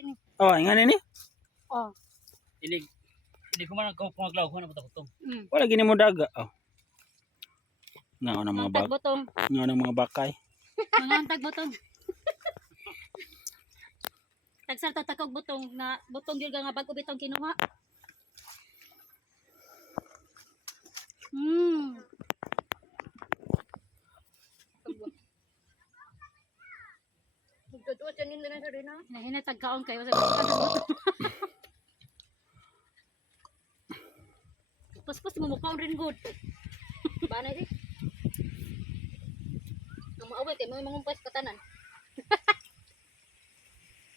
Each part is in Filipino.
ini. Oh, ingani ni? Oh. Ini ko man pangaglaw ko na butong. Wala gini mo daga. Oh. Nga na mga Mangtag botong. nga na mga bakay. Mangantag botong. Tagsar ta takog botong na botong gyud nga bago bitong kinuha. Magtutuwa siya nila na sa rin ha. Hina tagkaon kayo sa botong. Pas mo mukhaon rin good. Banay di. Ang maaway kay may mangumpas katanan.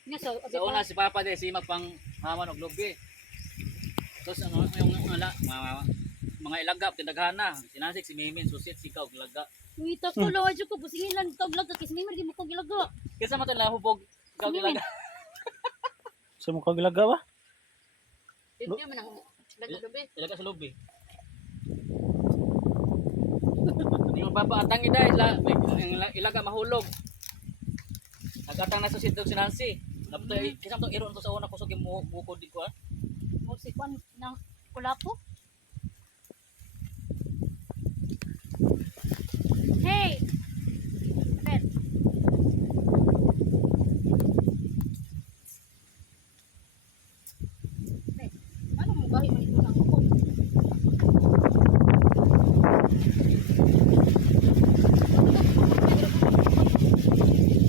Nga so, Sa una si Papa de si magpang haman og lubi. Tapos yung mga ilaga tindaghana, sinasik si Mimin susit sikaw ilaga. Wita ko lawa jud ko busingilan tog lag kis ni mo ko gilaga. Kisa man tala hubog ikaw ilaga. Sa mo kaglaga ba? Dito man ang lagabi. Ilaga sa lubi. Di mo papaatang ida ilaga mahulog. Nagatang na susit og sinansi. Napto kisa to iron to sa una kusog mo bukod di ko ha. Mo si kwan nang kulapo. Hey. Ben. Ano mo gahi man ito lang ko.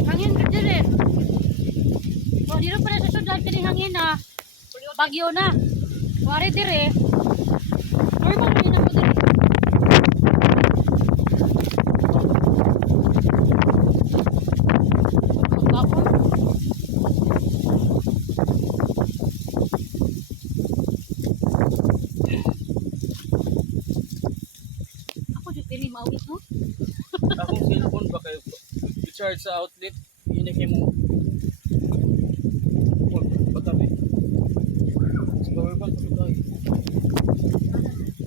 Hangin ka dire. Oh, dito pala sa sudad kini hangin na. Bagyo na. Wari dire. Normal mo na po dire. Ang bakon. Ako di pili maawit mo. Akong cellphone ba kayo i-charge sa outlet, ini mo